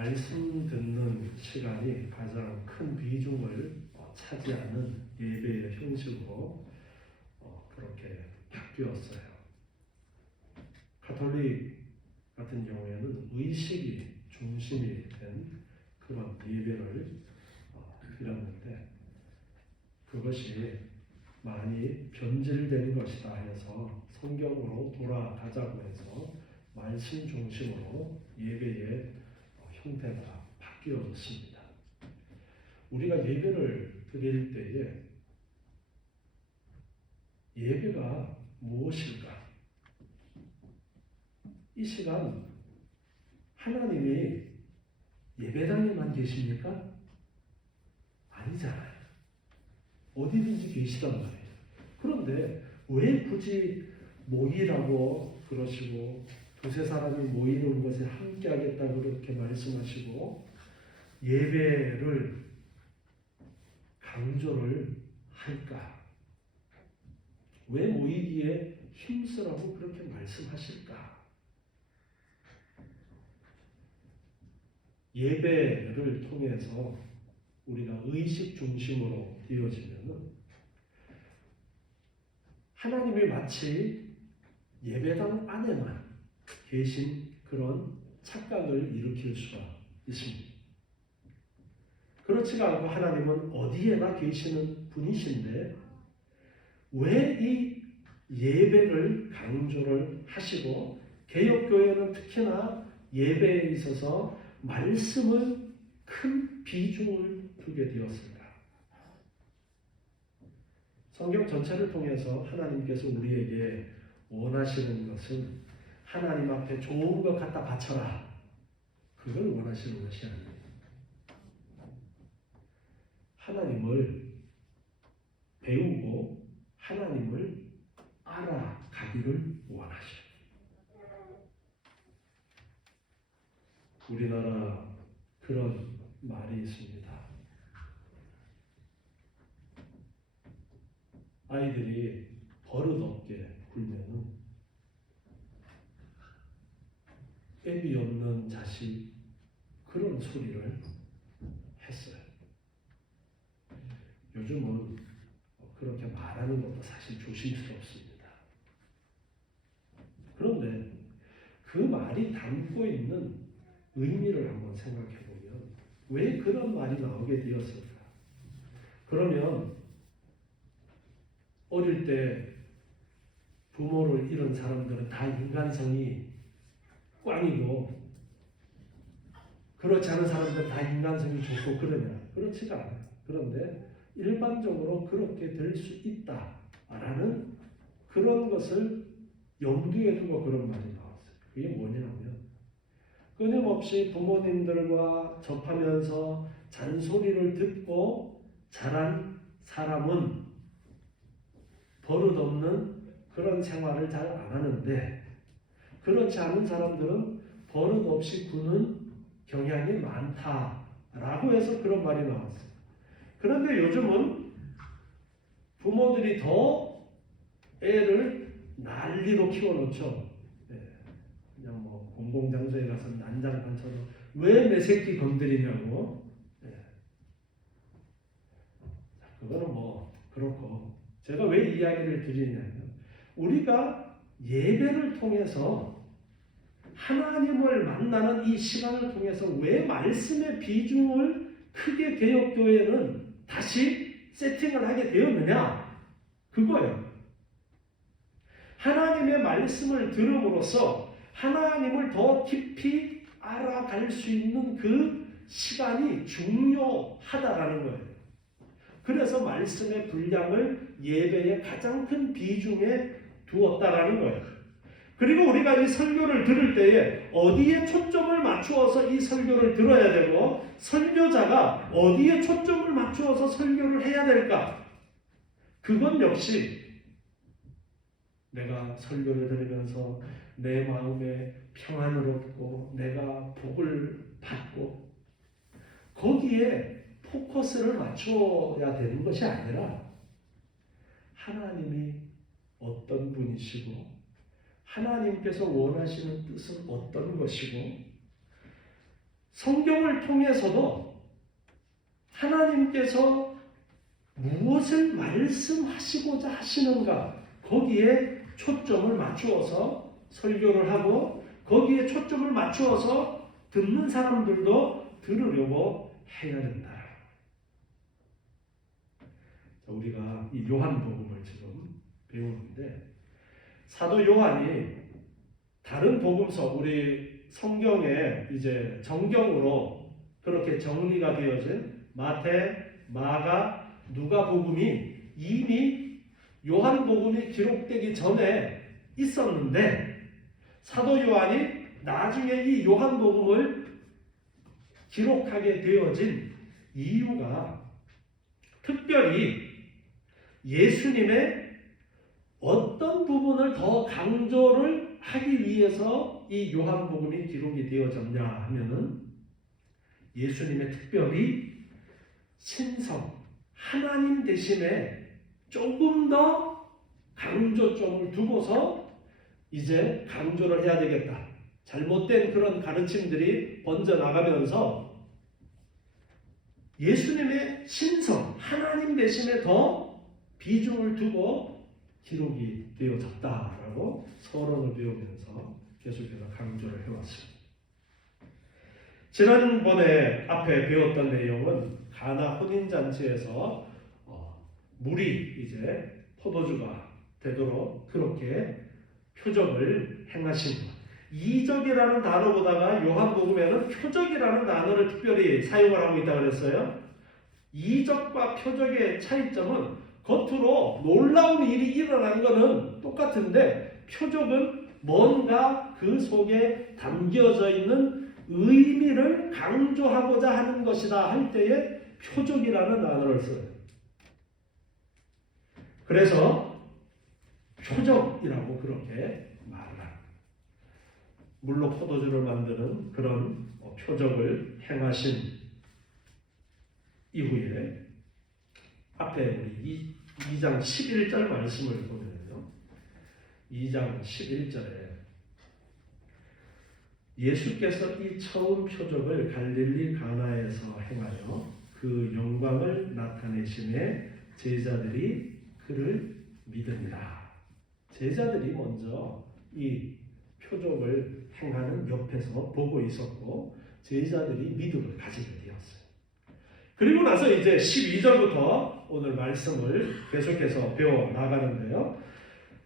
말씀 듣는 시간이 가장 큰 비중을 차지하는 예배의 형식으로 그렇게 바뀌었어요. 가톨릭 같은 경우에는 의식이 중심이 된 그런 예배를 드렸는데 그것이 많이 변질된 것이다 해서 성경으로 돌아가자고 해서 말씀 중심으로 예배의 형태가 바뀌어졌습니다. 우리가 예배를 드릴 때에 예배가 무엇일까? 이 시간 하나님이 예배당에만 계십니까? 아니잖아요. 어디든지 계시단 말이에요. 그런데 왜 굳이 모이라고 그러시고 두세 사람이 모이는 것에 함께 하겠다 그렇게 말씀하시고 예배를 강조를 할까? 왜 모이기에 힘쓰라고 그렇게 말씀하실까? 예배를 통해서 우리가 의식 중심으로 되어지면은 하나님이 마치 예배당 안에만 계신 그런 착각을 일으킬 수가 있습니다. 그렇지가 않고 하나님은 어디에나 계시는 분이신데 왜 이 예배를 강조를 하시고 개혁교회는 특히나 예배에 있어서 말씀을 큰 비중을 두게 되었을까? 성경 전체를 통해서 하나님께서 우리에게 원하시는 것은 하나님 앞에 좋은 것 갖다 바쳐라. 그걸 원하시는 것이 아닙니다. 하나님을 배우고 하나님을 알아가기를 원하셔요. 우리나라 그런 말이 있습니다. 아이들이 버릇없게 굴면은 애비 없는 자식 그런 소리를 했어요. 요즘은 그렇게 말하는 것도 사실 조심스럽습니다. 그런데 그 말이 담고 있는 의미를 한번 생각해 보면 왜 그런 말이 나오게 되었을까? 그러면 어릴 때 부모를 잃은 사람들은 다 인간성이 꽝이고 그렇지 않은 사람들은 다 인간성이 좋고 그러냐? 그렇지가 않아요. 그런데 일반적으로 그렇게 될 수 있다라는 그런 것을 염두에 두고 그런 말이 나왔어요. 그게 뭐냐면 끊임없이 부모님들과 접하면서 잔소리를 듣고 자란 사람은 버릇없는 그런 생활을 잘 안 하는데 그렇지 않은 사람들은 버릇없이 구는 경향이 많다라고 해서 그런 말이 나왔어요. 그런데 요즘은 부모들이 더 애를 난리로 키워놓죠. 그냥 뭐 공공장소에 가서 난장판 쳐서 왜 내 새끼 건드리냐고. 그거는 뭐 그렇고 제가 왜 이야기를 드리냐면 우리가 예배를 통해서 하나님을 만나는 이 시간을 통해서 왜 말씀의 비중을 크게 개혁교회는 다시 세팅을 하게 되었느냐? 그거예요. 하나님의 말씀을 들음으로써 하나님을 더 깊이 알아갈 수 있는 그 시간이 중요하다라는 거예요. 그래서 말씀의 분량을 예배의 가장 큰 비중에 두었다라는 거예요. 그리고 우리가 이 설교를 들을 때에 어디에 초점을 맞추어서 이 설교를 들어야 되고 설교자가 어디에 초점을 맞추어서 설교를 해야 될까? 그건 역시 내가 설교를 들으면서 내 마음에 평안을 얻고 내가 복을 받고 거기에 포커스를 맞춰야 되는 것이 아니라 하나님이 어떤 분이시고 하나님께서 원하시는 뜻은 어떤 것이고 성경을 통해서도 하나님께서 무엇을 말씀하시고자 하시는가 거기에 초점을 맞추어서 설교를 하고 거기에 초점을 맞추어서 듣는 사람들도 들으려고 해야 된다. 우리가 이 요한복음을 지금 배우는데 사도 요한이 다른 복음서 우리 성경에 이제 정경으로 그렇게 정리가 되어진 마태, 마가, 누가복음이 이미 요한복음이 기록되기 전에 있었는데 사도 요한이 나중에 이 요한복음을 기록하게 되어진 이유가 특별히 예수님의 어떤 부분을 더 강조를 하기 위해서 이 요한복음이 기록이 되어졌냐 하면은 예수님의 특별히 신성, 하나님 대신에 조금 더 강조점을 두고서 이제 강조를 해야 되겠다. 잘못된 그런 가르침들이 번져나가면서 예수님의 신성, 하나님 대신에 더 비중을 두고 기록이 되어졌다라고 서론을 배우면서 계속해서 강조를 해왔습니다. 지난번에 앞에 배웠던 내용은 가나 혼인잔치에서 물이 이제 포도주가 되도록 그렇게 표적을 행하신 것. 이적이라는 단어보다가 요한복음에는 표적이라는 단어를 특별히 사용을 하고 있다고 그랬어요. 이적과 표적의 차이점은 겉으로 놀라운 일이 일어난 것은 똑같은데 표적은 뭔가 그 속에 담겨져 있는 의미를 강조하고자 하는 것이다 할 때에 표적이라는 단어를 써요. 그래서 표적이라고 그렇게 말을 합니다. 물로 포도주를 만드는 그런 표적을 행하신 이후에 앞에 우리 2장 11절 말씀을 보면요. 2장 11절에 예수께서 이 처음 표적을 갈릴리 가나에서 행하여 그 영광을 나타내심에 제자들이 그를 믿으니라. 제자들이 먼저 이 표적을 행하는 옆에서 보고 있었고 제자들이 믿음을 가지게 되었어요. 그리고 나서 이제 12절부터 오늘 말씀을 계속해서 배워 나가는데요.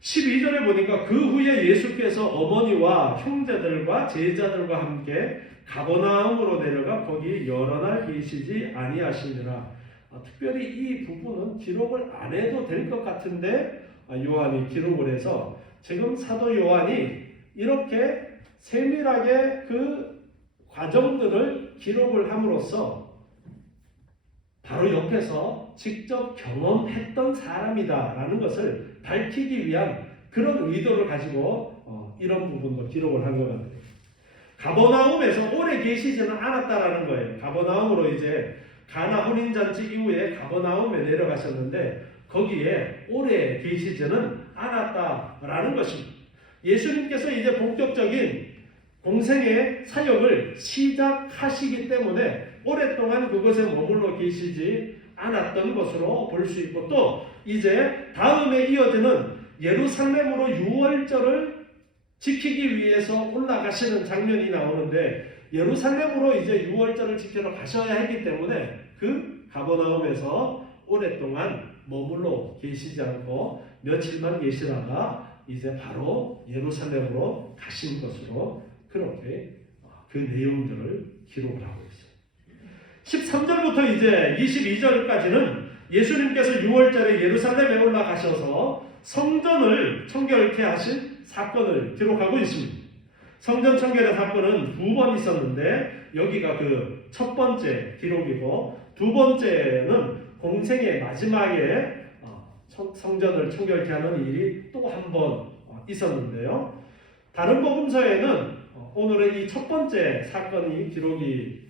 12절에 보니까 그 후에 예수께서 어머니와 형제들과 제자들과 함께 가버나움으로 내려가 거기 여러 날 계시지 아니하시니라. 특별히 이 부분은 기록을 안 해도 될 것 같은데 요한이 기록을 해서 지금 사도 요한이 이렇게 세밀하게 그 과정들을 기록을 함으로써 바로 옆에서 직접 경험했던 사람이다라는 것을 밝히기 위한 그런 의도를 가지고 이런 부분도 기록을 한 것 같아요. 가버나움에서 오래 계시지는 않았다라는 거예요. 가버나움으로 이제 가나 혼인잔치 이후에 가버나움에 내려가셨는데 거기에 오래 계시지는 않았다라는 것입니다. 예수님께서 이제 본격적인 공생의 사역을 시작하시기 때문에 오랫동안 그것에 머물러 계시지 않았던 것으로 볼 수 있고 또 이제 다음에 이어지는 예루살렘으로 유월절을 지키기 위해서 올라가시는 장면이 나오는데 예루살렘으로 이제 유월절을 지키러 가셔야 했기 때문에 그 가버나움에서 오랫동안 머물러 계시지 않고 며칠만 계시다가 이제 바로 예루살렘으로 가신 것으로 그렇게 그 내용들을 기록을 하고 있어요. 13절부터 이제 22절까지는 예수님께서 6월절에 예루살렘에 올라가셔서 성전을 청결케 하신 사건을 기록하고 있습니다. 성전 청결의 사건은 2번 있었는데 여기가 그 첫 번째 기록이고 두 번째는 공생의 마지막에 성전을 청결케 하는 일이 또 한 번 있었는데요. 다른 복음서에는 오늘의 이 첫 번째 사건이 기록이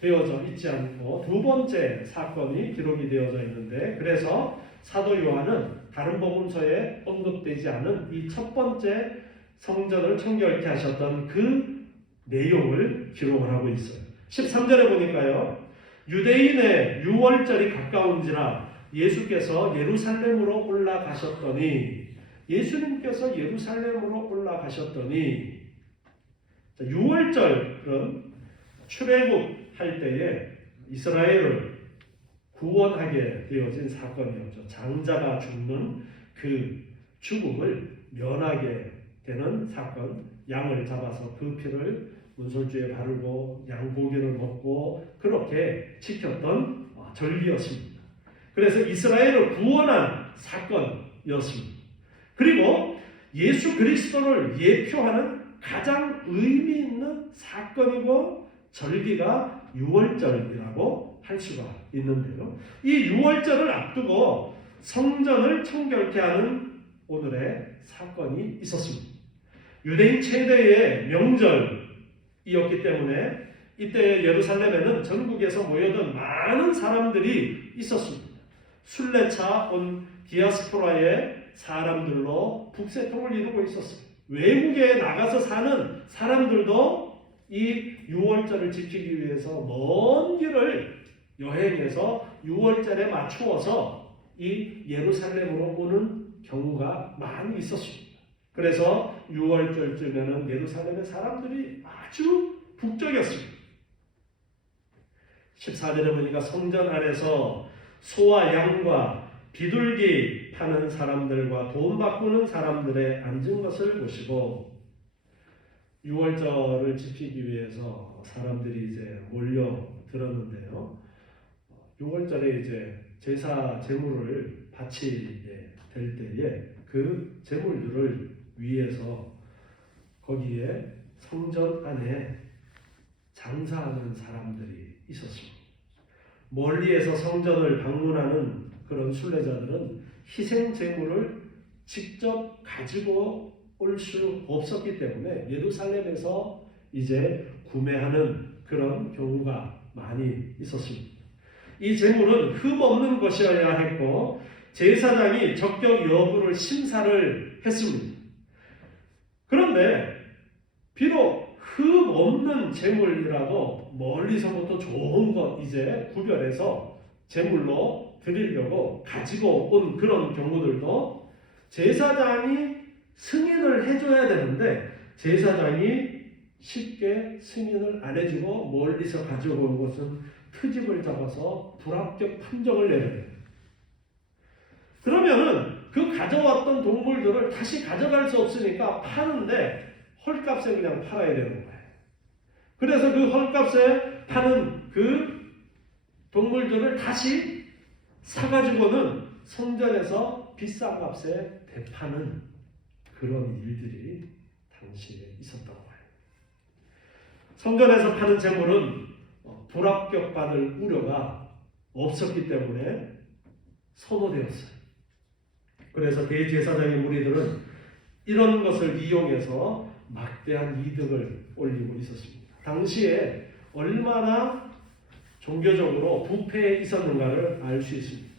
되어져 있지 않고 두 번째 사건이 기록이 되어져 있는데 그래서 사도 요한은 다른 복음서에 언급되지 않은 이 첫 번째 성전을 청결케 하셨던 그 내용을 기록을 하고 있어요. 13절에 보니까요. 유대인의 유월절이 가까운지라 예수께서 예루살렘으로 올라가셨더니 예수님께서 예루살렘으로 올라가셨더니 유월절은 출애굽할 때에 이스라엘을 구원하게 되어진 사건이었죠. 장자가 죽는 그 죽음을 면하게 되는 사건. 양을 잡아서 그 피를 문설주에 바르고 양고기를 먹고 그렇게 지켰던 절기였습니다. 그래서 이스라엘을 구원한 사건이었습니다. 그리고 예수 그리스도를 예표하는 가장 의미 있는 사건이고 절기가 유월절이라고 할 수가 있는데요. 이 유월절을 앞두고 성전을 청결케 하는 오늘의 사건이 있었습니다. 유대인 최대의 명절이었기 때문에 이때 예루살렘에는 전국에서 모여든 많은 사람들이 있었습니다. 순례차 온 디아스포라의 사람들로 북새통을 이루고 있었어요. 외국에 나가서 사는 사람들도 이 유월절을 지키기 위해서 먼 길을 여행해서 유월절에 맞추어서 이 예루살렘으로 오는 경우가 많이 있었습니다. 그래서 유월절쯤에는 예루살렘의 사람들이 아주 북적였습니다. 14절에 보니까 성전 안에서 소와 양과 비둘기 파는 사람들과 돈 바꾸는 사람들의 앉은 것을 보시고 유월절을 지키기 위해서 사람들이 이제 몰려들었는데요. 유월절에 이제 제사 제물을 바치게 될 때에 그 제물들을 위해서 거기에 성전 안에 장사하는 사람들이 있었습니다. 멀리에서 성전을 방문하는 그런 순례자들은 희생 제물을 직접 가지고 올 수 없었기 때문에 예루살렘에서 이제 구매하는 그런 경우가 많이 있었습니다. 이 제물은 흠 없는 것이어야 했고 제사장이 적격 여부를 심사를 했습니다. 그런데 비록 흠 없는 제물이라도 멀리서부터 좋은 것 이제 구별해서 제물로 드리려고 가지고 온 그런 경우들도 제사장이 승인을 해줘야 되는데 제사장이 쉽게 승인을 안 해주고 멀리서 가져온 것은 트집을 잡아서 불합격 판정을 내려요. 그러면은 그 가져왔던 동물들을 다시 가져갈 수 없으니까 파는데 헐값에 그냥 팔아야 되는 거예요. 그래서 그 헐값에 파는 그 동물들을 다시 사가지고는 성전에서 비싼 값에 되파는 그런 일들이 당시에 있었던 거예요. 성전에서 파는 제물은 불합격받을 우려가 없었기 때문에 선호되었어요. 그래서 대제사장의 무리들은 이런 것을 이용해서 막대한 이득을 올리고 있었습니다. 당시에 얼마나 종교적으로 부패해 있었는가를 알 수 있습니다.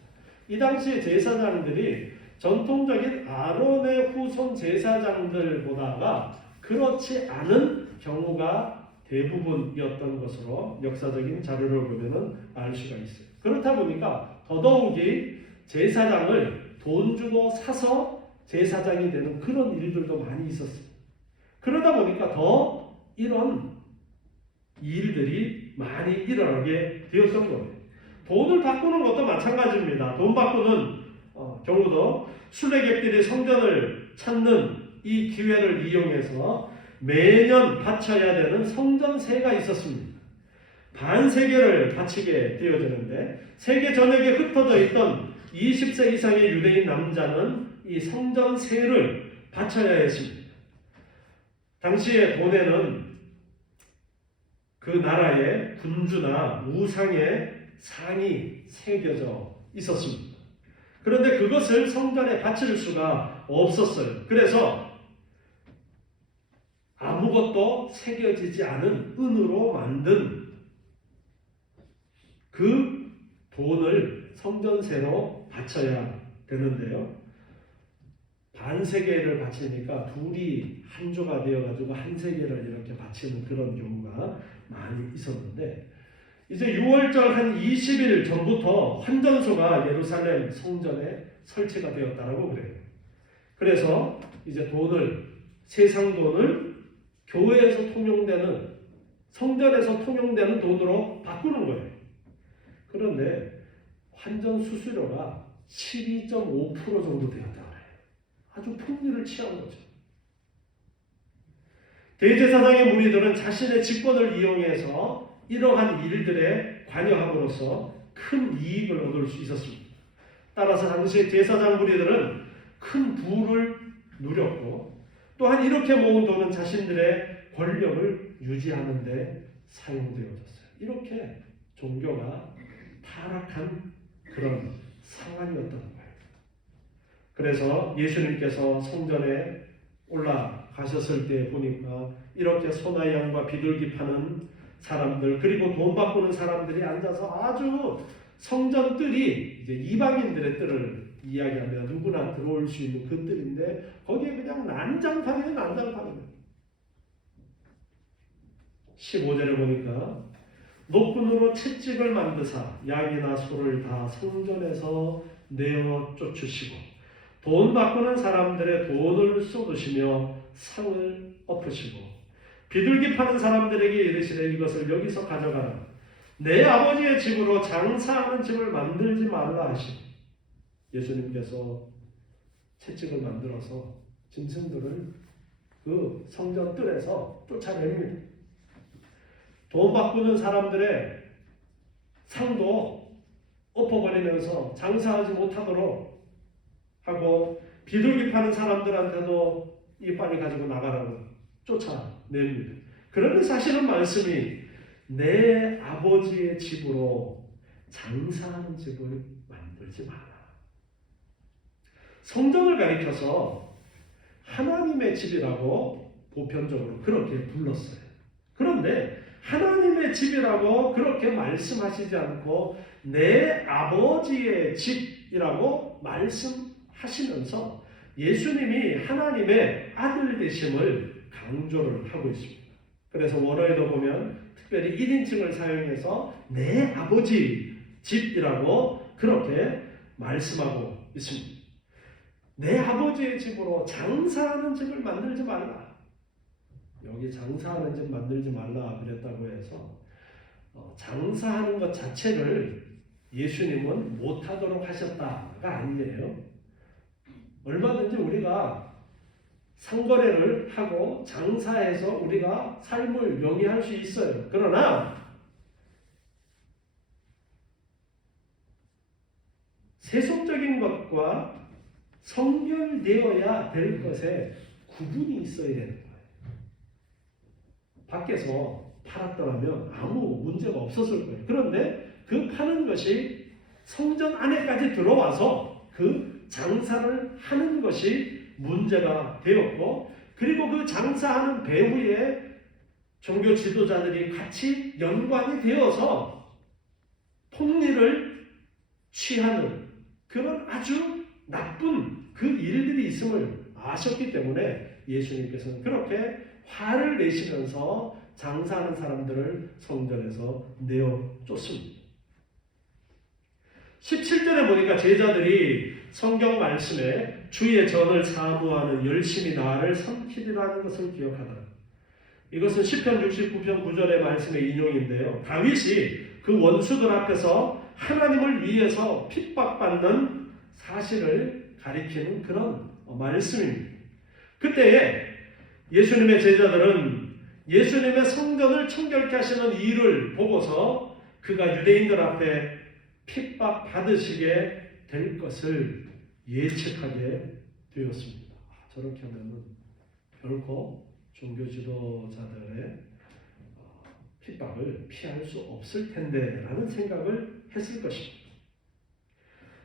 이 당시에 제사장들이 전통적인 아론의 후손 제사장들보다가 그렇지 않은 경우가 대부분이었던 것으로 역사적인 자료를 보면 알 수가 있어요. 그렇다 보니까 더더욱이 제사장을 돈 주고 사서 제사장이 되는 그런 일들도 많이 있었어요. 그러다 보니까 더 이런 일들이 많이 일어나게 되었던 거예요. 돈을 바꾸는 것도 마찬가지입니다. 돈 바꾸는 경우도 순례객들이 성전을 찾는 이 기회를 이용해서 매년 바쳐야 되는 성전세가 있었습니다. 반세계를 바치게 되어지는데 세계 전역에 흩어져 있던 20세 이상의 유대인 남자는 이 성전세를 바쳐야 했습니다. 당시의 돈에는 그 나라의 군주나 우상의 상이 새겨져 있었습니다. 그런데 그것을 성전에 바칠 수가 없었어요. 그래서 아무것도 새겨지지 않은 은으로 만든 그 돈을 성전세로 바쳐야 되는데요. 반세계를 바치니까 둘이 한 조가 되어가지고 한 세계를 이렇게 바치는 그런 경우가 많이 있었는데 이제 6월절 한 20일 전부터 환전소가 예루살렘 성전에 설치가 되었다라고 그래요. 그래서 이제 세상 돈을 교회에서 통용되는, 성전에서 통용되는 돈으로 바꾸는 거예요. 그런데 환전 수수료가 12.5% 정도 되었다 그래요. 아주 폭리를 취한 거죠. 대제사장의 무리들은 자신의 직권을 이용해서 이러한 일들에 관여함으로써 큰 이익을 얻을 수 있었습니다. 따라서 당시 제사장 무리들은 큰 부를 누렸고 또한 이렇게 모은 돈은 자신들의 권력을 유지하는 데 사용되어졌어요. 이렇게 종교가 타락한 그런 상황이었던 거예요. 그래서 예수님께서 성전에 올라가셨을 때 보니까 이렇게 소나 양과 비둘기 파는 사람들, 그리고 돈 바꾸는 사람들이 앉아서 아주 성전 뜰이 이제 이방인들의 뜰을 이야기하면 누구나 들어올 수 있는 그 뜰인데 거기에 그냥 난장판이에요. 15절에 보니까 노끈으로 채찍을 만드사 양이나 소를 다 성전에서 내어 쫓으시고 돈 바꾸는 사람들의 돈을 쏟으시며 상을 엎으시고 비둘기 파는 사람들에게 이르시되 이것을 여기서 가져가라. 내 아버지의 집으로 장사하는 집을 만들지 말라 하시니 예수님께서 채찍을 만들어서 짐승들을 그 성전 뜰에서 쫓아냅니다. 돈 바꾸는 사람들의 상도 엎어버리면서 장사하지 못하도록 하고 비둘기 파는 사람들한테도 이 빨리 가지고 나가라고 쫓아냅니다. 그런데 사실은 말씀이 내 아버지의 집으로 장사하는 집을 만들지 마라. 성전을 가리켜서 하나님의 집이라고 보편적으로 그렇게 불렀어요. 그런데 하나님의 집이라고 그렇게 말씀하시지 않고 내 아버지의 집이라고 말씀하시면서 예수님이 하나님의 아들 되심을 강조를 하고 있습니다. 그래서 원어에도 보면 특별히 1인칭을 사용해서 내 아버지 집이라고 그렇게 말씀하고 있습니다. 내 아버지의 집으로 장사하는 집을 만들지 말라. 여기 장사하는 집 만들지 말라 그랬다고 해서 장사하는 것 자체를 예수님은 못하도록 하셨다가 아니에요. 얼마든지 우리가 상거래를 하고 장사해서 우리가 삶을 영위할 수 있어요. 그러나 세속적인 것과 성결되어야 될 것에 구분이 있어야 되는 거예요. 밖에서 팔았더라면 아무 문제가 없었을 거예요. 그런데 그 파는 것이 성전 안에까지 들어와서 그 장사를 하는 것이 문제가 되었고, 그리고 그 장사하는 배후에 종교 지도자들이 같이 연관이 되어서 폭리를 취하는 그런 아주 나쁜 그 일들이 있음을 아셨기 때문에 예수님께서는 그렇게 화를 내시면서 장사하는 사람들을 성전에서 내어 쫓습니다. 17절에 보니까 제자들이 성경 말씀에 주의 전을 사모하는 열심히 나를 삼키리라는 것을 기억하라. 이것은 시편 69편 9절의 말씀의 인용인데요. 다윗이 그 원수들 앞에서 하나님을 위해서 핍박받는 사실을 가리키는 그런 말씀입니다. 그때에 예수님의 제자들은 예수님의 성전을 청결케 하시는 일을 보고서 그가 유대인들 앞에 핍박받으시게 될 것을 예측하게 되었습니다. 저렇게 하면 결코 종교 지도자들의 핍박을 피할 수 없을 텐데 라는 생각을 했을 것입니다.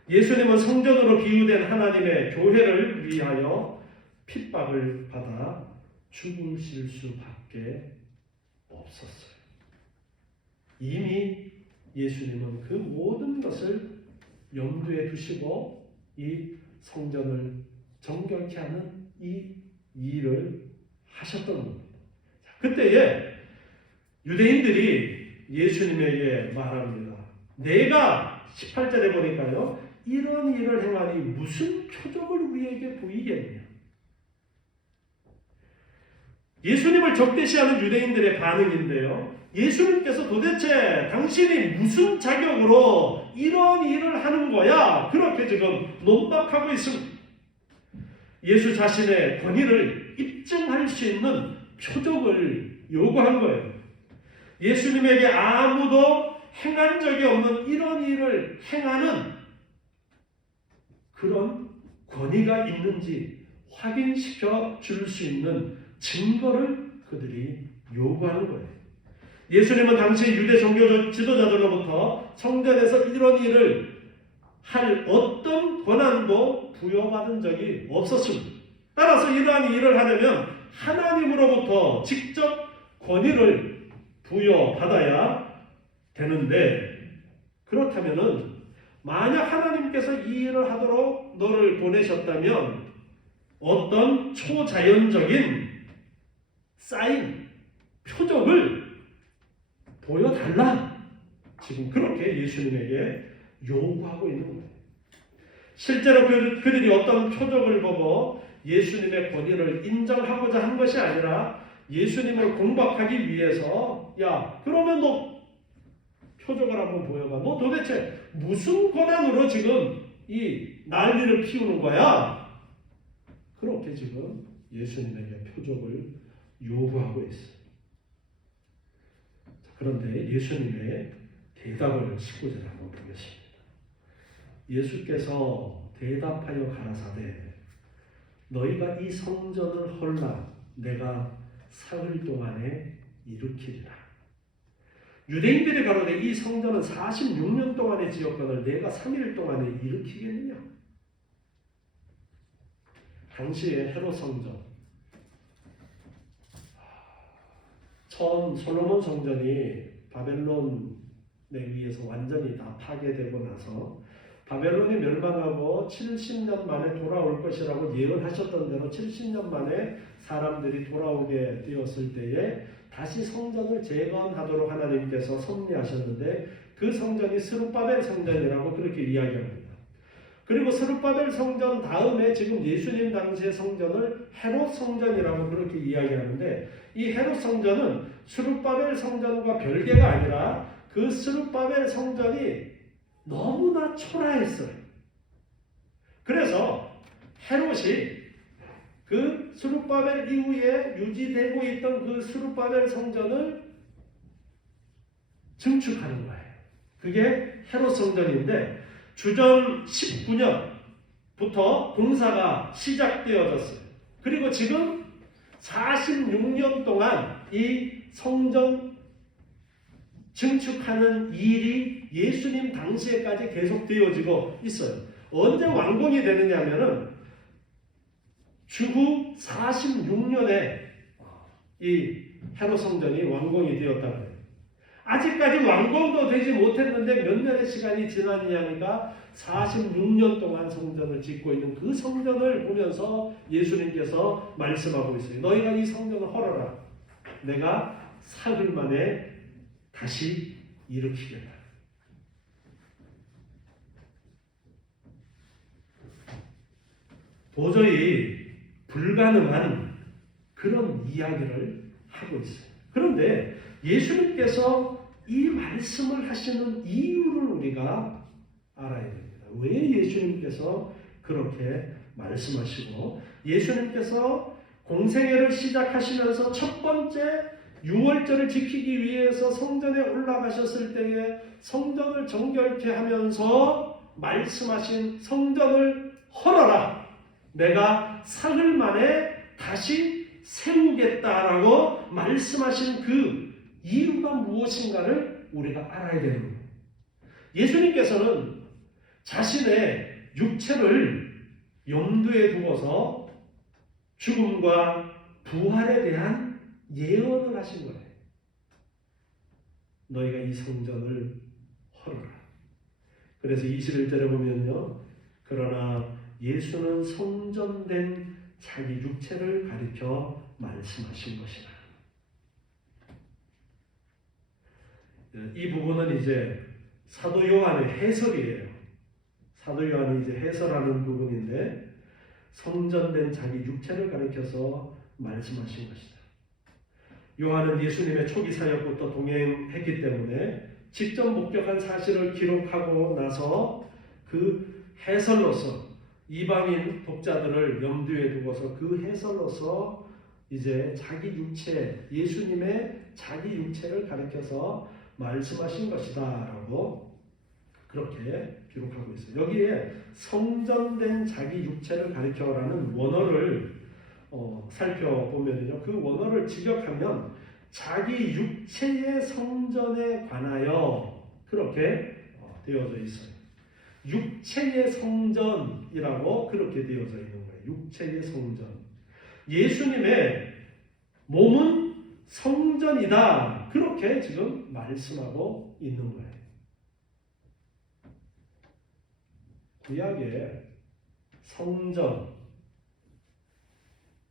예수님은 성전으로 비유된 하나님의 교회를 위하여 핍박을 받아 죽으실 수밖에 없었어요. 이미 예수님은 그 모든 것을 염두에 두시고 이 성전을 정결케 하는 이 일을 하셨던 겁니다. 그때에 유대인들이 예수님에게 말합니다. 내가 18절에 보니까요. 이런 일을 행하니 무슨 표적을 우리에게 보이겠느냐. 예수님을 적대시하는 유대인들의 반응인데요. 예수님께서 도대체 당신이 무슨 자격으로 이런 일을 하는 거야? 그렇게 지금 논박하고 있습니다. 예수 자신의 권위를 입증할 수 있는 표적을 요구한 거예요. 예수님에게 아무도 행한 적이 없는 이런 일을 행하는 그런 권위가 있는지 확인시켜 줄 수 있는 증거를 그들이 요구하는 거예요. 예수님은 당시 유대 종교 지도자들로부터 성전에서 이런 일을 할 어떤 권한도 부여받은 적이 없었습니다. 따라서 이러한 일을 하려면 하나님으로부터 직접 권위를 부여받아야 되는데, 그렇다면은 만약 하나님께서 이 일을 하도록 너를 보내셨다면 어떤 초자연적인 사인, 표적을 보여달라. 지금 그렇게 예수님에게 요구하고 있는 거예요. 실제로 그들이 어떤 표적을 보고 예수님의 권위를 인정하고자 한 것이 아니라 예수님을 공박하기 위해서, 야, 그러면 너 표적을 한번 보여봐. 너 도대체 무슨 권한으로 지금 이 난리를 피우는 거야? 그렇게 지금 예수님에게 표적을 요구하고 있어요. 그런데 예수님의 대답을 19절에 한번 보겠습니다. 예수께서 대답하여 가라사대 너희가 이 성전을 헐라 내가 사흘 동안에 일으키리라. 유대인들이 가로되 이 성전은 46년 동안의 지었거늘 내가 3일 동안에 일으키겠느냐. 당시의 헤롯 성전, 처음 솔로몬 성전이 바벨론에 의해서 완전히 다 파괴되고 나서 바벨론이 멸망하고 70년 만에 돌아올 것이라고 예언하셨던 대로 70년 만에 사람들이 돌아오게 되었을 때에 다시 성전을 재건하도록 하나님께서 섭리하셨는데 그 성전이 스룹바벨 성전이라고 그렇게 이야기합니다. 그리고 스룹바벨 성전 다음에 지금 예수님 당시의 성전을 헤롯 성전이라고 그렇게 이야기하는데, 이 헤롯 성전은 스룹바벨 성전과 별개가 아니라 그 스룹바벨 성전이 너무나 초라했어요. 그래서 헤롯이 그 스룹바벨 이후에 유지되고 있던 그 스룹바벨 성전을 증축하는 거예요. 그게 헤롯 성전인데 주전 19년부터 공사가 시작되어졌어요. 그리고 지금 46년 동안 이 성전 증축하는 일이 예수님 당시에까지 계속 되어지고 있어요. 언제 완공이 되느냐 하면은 주후 46년에 이 헤롯 성전이 완공이 되었다고 해요. 아직까지 완공도 되지 못했는데 몇 년의 시간이 지나느냐니까 46년 동안 성전을 짓고 있는 그 성전을 보면서 예수님께서 말씀하고 있어요. 너희가 이 성전을 헐어라. 내가 사흘 만에 다시 일으키겠다. 도저히 불가능한 그런 이야기를 하고 있어요. 그런데 예수님께서 이 말씀을 하시는 이유를 우리가 알아야 됩니다. 왜 예수님께서 그렇게 말씀하시고, 예수님께서 공생애를 시작하시면서 첫 번째 유월절을 지키기 위해서 성전에 올라가셨을 때에 성전을 정결케 하면서 말씀하신 성전을 헐어라. 내가 사흘 만에 다시 세우겠다라고 말씀하신 그 이유가 무엇인가를 우리가 알아야 되는 거예요. 예수님께서는 자신의 육체를 염두에 두어서 죽음과 부활에 대한 예언을 하신 거예요. 너희가 이 성전을 헐어라. 그래서 21절에 보면요. 그러나 예수는 성전된 자기 육체를 가리켜 말씀하신 것이다. 이 부분은 이제 사도 요한의 해설이에요. 사도 요한이 이제 해설하는 부분인데 성전된 자기 육체를 가리켜서 말씀하신 것이다. 요한은 예수님의 초기 사역부터 동행했기 때문에 직접 목격한 사실을 기록하고 나서 그 해설로서 이방인 독자들을 염두에 두고서 그 해설로서 이제 자기 육체, 예수님의 자기 육체를 가리켜서 말씀하신 것이다 라고 그렇게 기록하고 있어요. 여기에 성전된 자기 육체를 가리켜라는 원어를 살펴보면요, 그 원어를 직역하면 자기 육체의 성전에 관하여 그렇게 되어져 있어요. 육체의 성전이라고 그렇게 되어져 있는 거예요. 육체의 성전. 예수님의 몸은 성전이다. 그렇게 지금 말씀하고 있는 거예요. 구약의 성전,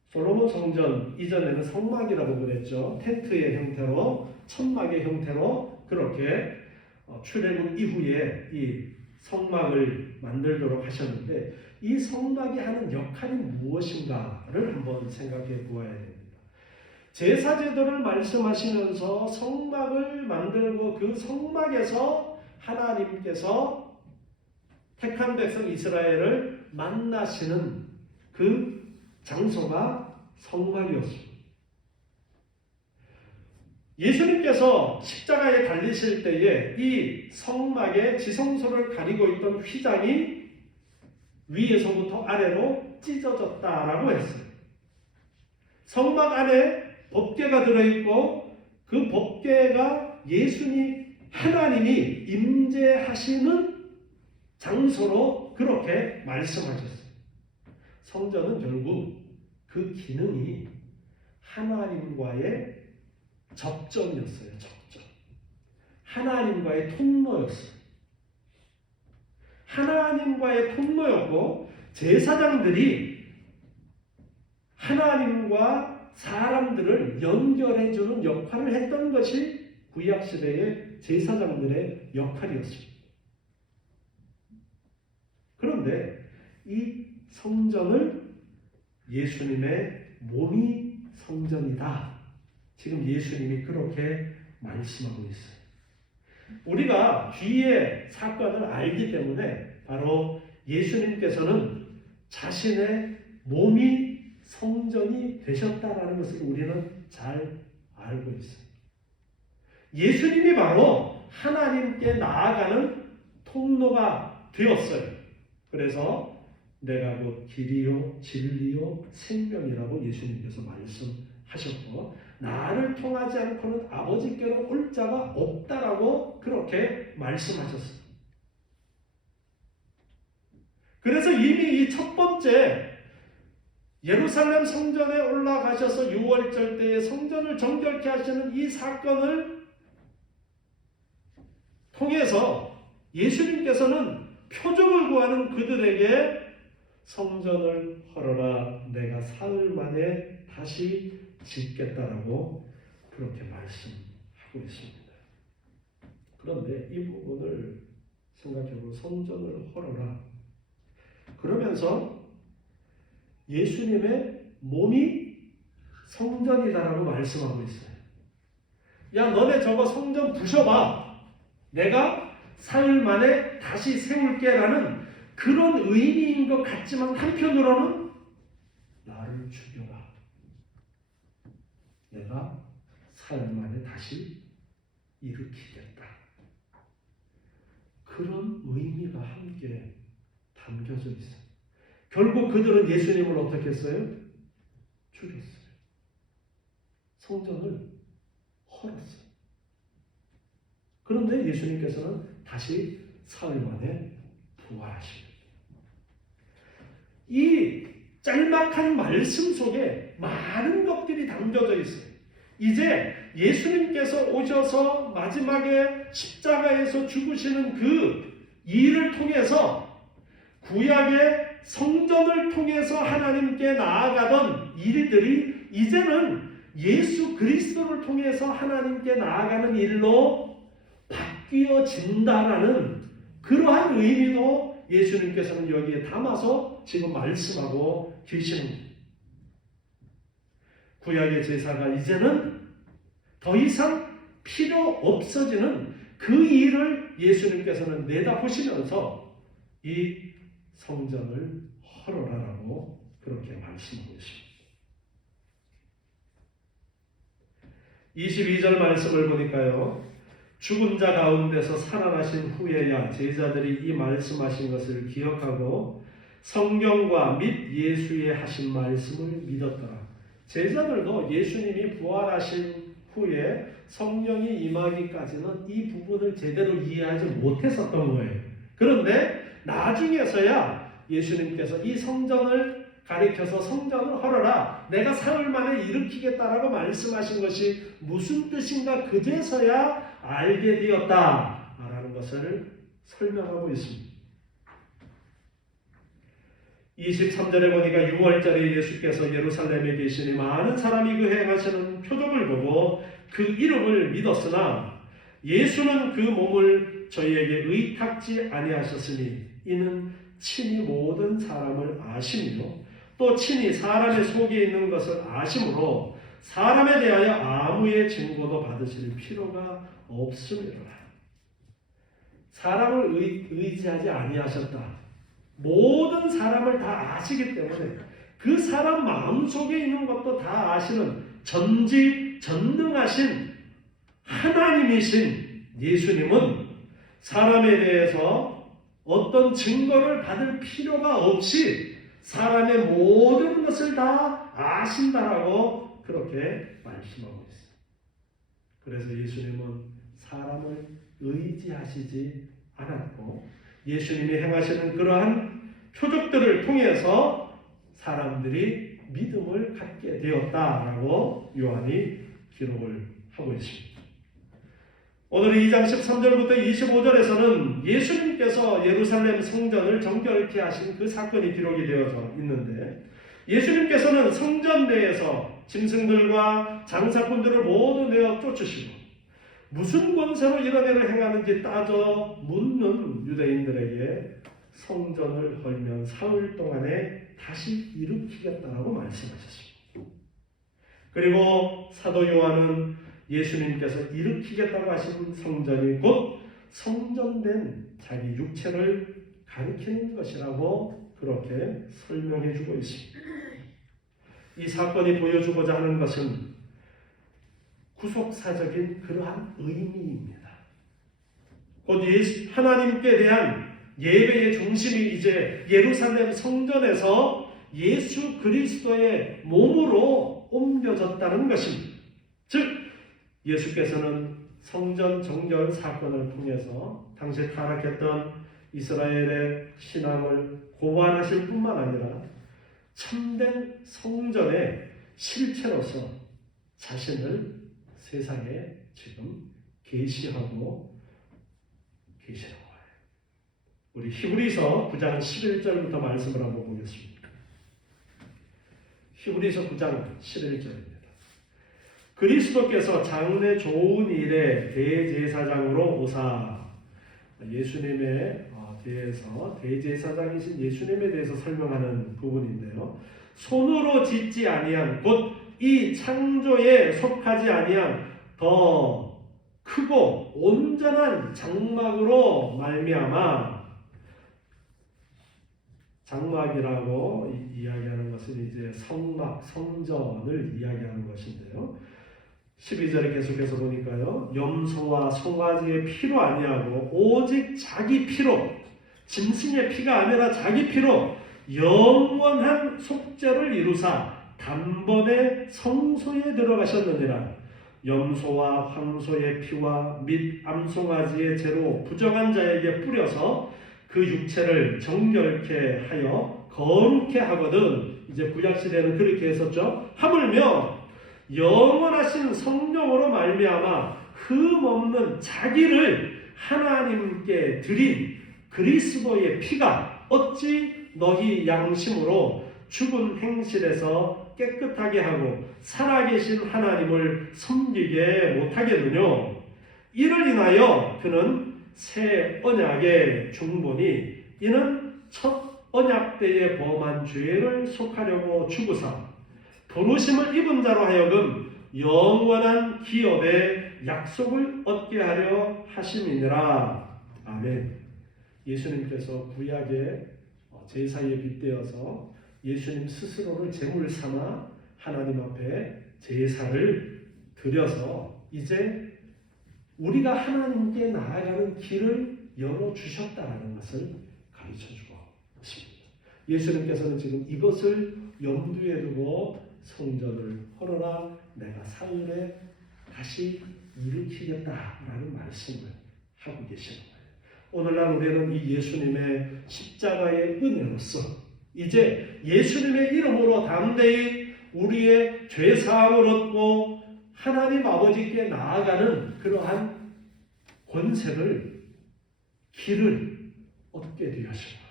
솔로몬 성전 이전에는 성막이라고 그랬죠. 텐트의 형태로, 천막의 형태로 그렇게 출애굽 이후에 이 성막을 만들도록 하셨는데 이 성막이 하는 역할이 무엇인가를 한번 생각해 보아야 됩니다. 제사제도를 말씀하시면서 성막을 만들고 그 성막에서 하나님께서 택한 백성 이스라엘을 만나시는 그 장소가 성막이었습니다. 예수님께서 십자가에 달리실 때에 이 성막의 지성소를 가리고 있던 휘장이 위에서부터 아래로 찢어졌다라고 했어요. 성막 안에 법궤가 들어있고 그 법궤가 예수님 하나님이 임재하시는 장소로 그렇게 말씀하셨어요. 성전은 결국 그 기능이 하나님과의 접점이었어요. 접점. 하나님과의 통로였어요. 하나님과의 통로였고 제사장들이 하나님과 사람들을 연결해주는 역할을 했던 것이 구약시대의 제사장들의 역할이었습니다. 그런데 이 성전을 예수님의 몸이 성전이다. 지금 예수님이 그렇게 말씀하고 있어요. 우리가 뒤에 사건을 알기 때문에 바로 예수님께서는 자신의 몸이 성전이 되셨다라는 것을 우리는 잘 알고 있어요. 예수님이 바로 하나님께 나아가는 통로가 되었어요. 그래서 내가 곧 길이요 진리요 생명이라고 예수님께서 말씀하셨고 나를 통하지 않고는 아버지께로 올 자가 없다라고 그렇게 말씀하셨어요. 그래서 이미 이 첫 번째 예루살렘 성전에 올라가셔서 유월절 때에 성전을 정결케 하시는 이 사건을 통해서 예수님께서는 표적을 구하는 그들에게 성전을 헐어라 내가 사흘 만에 다시 짓겠다라고 그렇게 말씀하고 있습니다. 그런데 이 부분을 생각해보면 성전을 헐어라 그러면서 예수님의 몸이 성전이다라고 말씀하고 있어요. 야 너네 저거 성전 부셔봐. 내가 사흘 만에 다시 세울게라는 그런 의미인 것 같지만 한편으로는 나를 죽여라. 내가 사흘 만에 다시 일으키겠다. 그런 의미가 함께 담겨져 있어요. 결국 그들은 예수님을 어떻게 했어요? 죽였어요. 성전을 헐었어요. 그런데 예수님께서는 다시 사흘 만에 부활하십니다. 이 짤막한 말씀 속에 많은 것들이 담겨져 있어요. 이제 예수님께서 오셔서 마지막에 십자가에서 죽으시는 그 일을 통해서 구약의 성전을 통해서 하나님께 나아가던 일들이 이제는 예수 그리스도를 통해서 하나님께 나아가는 일로 바뀌어진다라는 그러한 의미도 예수님께서는 여기에 담아서 지금 말씀하고 계시는 겁니다. 구약의 제사가 이제는 더 이상 필요 없어지는 그 일을 예수님께서는 내다보시면서 이 성전을 헐어라라고 그렇게 말씀하고 있습니다. 22절 말씀을 보니까요. 죽은 자 가운데서 살아나신 후에야 제자들이 이 말씀하신 것을 기억하고 성경과 및 예수의 하신 말씀을 믿었더라. 제자들도 예수님이 부활하신 후에 성령이 임하기까지는 이 부분을 제대로 이해하지 못했었던 거예요. 그런데 나중에서야 예수님께서 이 성전을 가리켜서 성전을 헐어라, 내가 사흘 만에 일으키겠다라고 말씀하신 것이 무슨 뜻인가 그제서야 알게 되었다라는 것을 설명하고 있습니다. 23절에 보니까 6월절에 예수께서 예루살렘에 계시니 많은 사람이 그 행하시는 표적을 보고 그 이름을 믿었으나 예수는 그 몸을 저희에게 의탁지 아니하셨으니 이는 친히 모든 사람을 아시며 또 친히 사람의 속에 있는 것을 아심으로 사람에 대하여 아무의 증거도 받으실 필요가 없음이로라. 사람을 의지하지 아니하셨다. 모든 사람을 다 아시기 때문에 그 사람 마음속에 있는 것도 다 아시는 전지전능하신 하나님이신 예수님은 사람에 대해서 어떤 증거를 받을 필요가 없이 사람의 모든 것을 다 아신다라고 그렇게 말씀하고 있습니다. 그래서 예수님은 사람을 의지하시지 않았고 예수님이 행하시는 그러한 표적들을 통해서 사람들이 믿음을 갖게 되었다라고 요한이 기록을 하고 있습니다. 오늘 2장 13절부터 25절에서는 예수님께서 예루살렘 성전을 정결케 하신 그 사건이 기록이 되어져 있는데 예수님께서는 성전 내에서 짐승들과 장사꾼들을 모두 내어 쫓으시고 무슨 권세로 이런 일을 행하는지 따져 묻는 유대인들에게 성전을 헐면 사흘 동안에 다시 일으키겠다라고 말씀하셨습니다. 그리고 사도 요한은 예수님께서 일으키겠다고 하신 성전이 곧 성전된 자기 육체를 가리키는 것이라고 그렇게 설명해 주고 있습니다. 이 사건이 보여주고자 하는 것은 구속사적인 그러한 의미입니다. 곧 하나님께 대한 예배의 중심이 이제 예루살렘 성전에서 예수 그리스도의 몸으로 옮겨졌다는 것입니다. 즉 예수께서는 성전 정결 사건을 통해서 당시 타락했던 이스라엘의 신앙을 고발하실 뿐만 아니라 참된 성전의 실체로서 자신을 세상에 지금 계시하고 계시는 거예요. 우리 히브리서 9장 11절부터 말씀을 한번 보겠습니다. 히브리서 9장 11절입니다. 그리스도께서 장래 좋은 일에 대제사장으로 오사, 예수님에 대해서 대제사장이신 예수님에 대해서 설명하는 부분인데요. 손으로 짓지 아니한 곧 이 창조에 속하지 아니한 더 크고 온전한 장막으로 말미암아, 장막이라고 이야기하는 것은 이제 성막, 성전을 이야기하는 것인데요. 12절에 계속해서 보니까요. 염소와 송아지의 피로 아니하고 오직 자기 피로, 짐승의 피가 아니라 자기 피로 영원한 속죄를 이루사 단번에 성소에 들어가셨느니라. 염소와 황소의 피와 및 암송아지의 죄로 부정한 자에게 뿌려서 그 육체를 정결케 하여 거룩케 하거든. 이제 구약시대는 그렇게 했었죠. 하물며 영원하신 성령으로 말미암아 흠없는 자기를 하나님께 드린 그리스도의 피가 어찌 너희 양심으로 죽은 행실에서 깨끗하게 하고 살아계신 하나님을 섬기게 못하겠느냐. 이를 인하여 그는 새 언약의 중보니 이는 첫 언약 때에 범한 죄를 속하려고 죽으사 부르심을 입은 자로 하여금 영원한 기업의 약속을 얻게 하려 하심이니라. 아멘. 예수님께서 구약의 제사에 빗대어서 예수님 스스로를 제물 삼아 하나님 앞에 제사를 드려서 이제 우리가 하나님께 나아가는 길을 열어주셨다는 것을 가르쳐주고 있습니다. 예수님께서는 지금 이것을 염두에 두고 성전을 헐어라 내가 사흘에 다시 일으키겠다라는 말씀을 하고 계시는 거예요. 오늘날 우리는 이 예수님의 십자가의 은혜로서 이제 예수님의 이름으로 담대히 우리의 죄사함을 얻고 하나님 아버지께 나아가는 그러한 권세를 길을 얻게 되었습니다.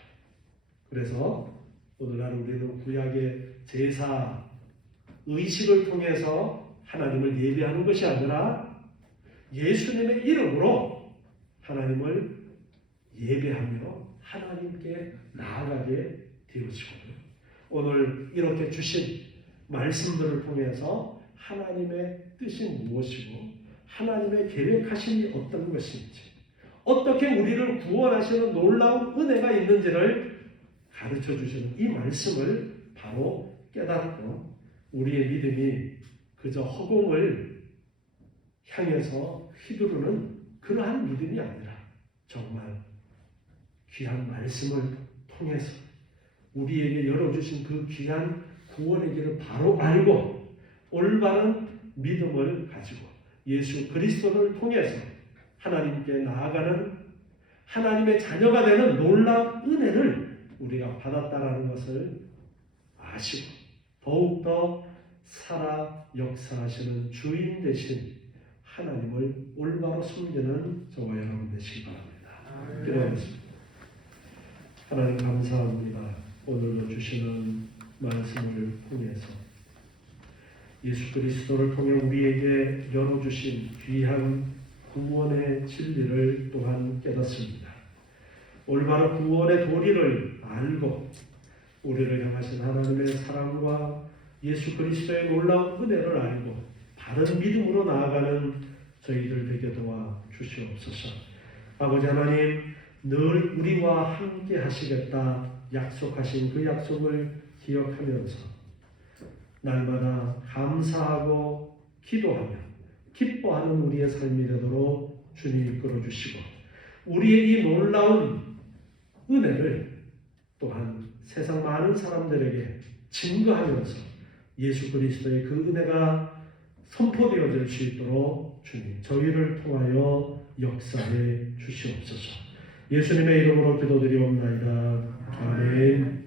그래서 오늘날 우리는 구약의 제사 의식을 통해서 하나님을 예배하는 것이 아니라 예수님의 이름으로 하나님을 예배하며 하나님께 나아가게 되어지거든요. 오늘 이렇게 주신 말씀들을 통해서 하나님의 뜻이 무엇이고 하나님의 계획하심이 어떤 것인지 어떻게 우리를 구원하시는 놀라운 은혜가 있는지를 가르쳐 주시는 이 말씀을 바로 깨닫고 우리의 믿음이 그저 허공을 향해서 휘두르는 그러한 믿음이 아니라 정말 귀한 말씀을 통해서 우리에게 열어주신 그 귀한 구원의 길을 바로 알고 올바른 믿음을 가지고 예수 그리스도를 통해서 하나님께 나아가는 하나님의 자녀가 되는 놀라운 은혜를 우리가 받았다라는 것을 아시고 더욱더 살아 역사하시는 주인 되신 하나님을 올바로 섬기는 저와 여러분 되시기 바랍니다. 기도하겠습니다. 하나님 감사합니다. 오늘도 주시는 말씀을 통해서 예수 그리스도를 통해 우리에게 열어주신 귀한 구원의 진리를 또한 깨닫습니다. 올바로 구원의 도리를 알고 우리를 향하신 하나님의 사랑과 예수 그리스도의 놀라운 은혜를 알고 바른 믿음으로 나아가는 저희들 되게 도와 주시옵소서. 아버지 하나님, 늘 우리와 함께 하시겠다 약속하신 그 약속을 기억하면서 날마다 감사하고 기도하며 기뻐하는 우리의 삶이 되도록 주님 이끌어 주시고 우리의 이 놀라운 은혜를 또한 세상 많은 사람들에게 증거하면서 예수 그리스도의 그 은혜가 선포되어질 수 있도록 주님 저희를 통하여 역사해 주시옵소서. 예수님의 이름으로 기도드리옵나이다. 아멘.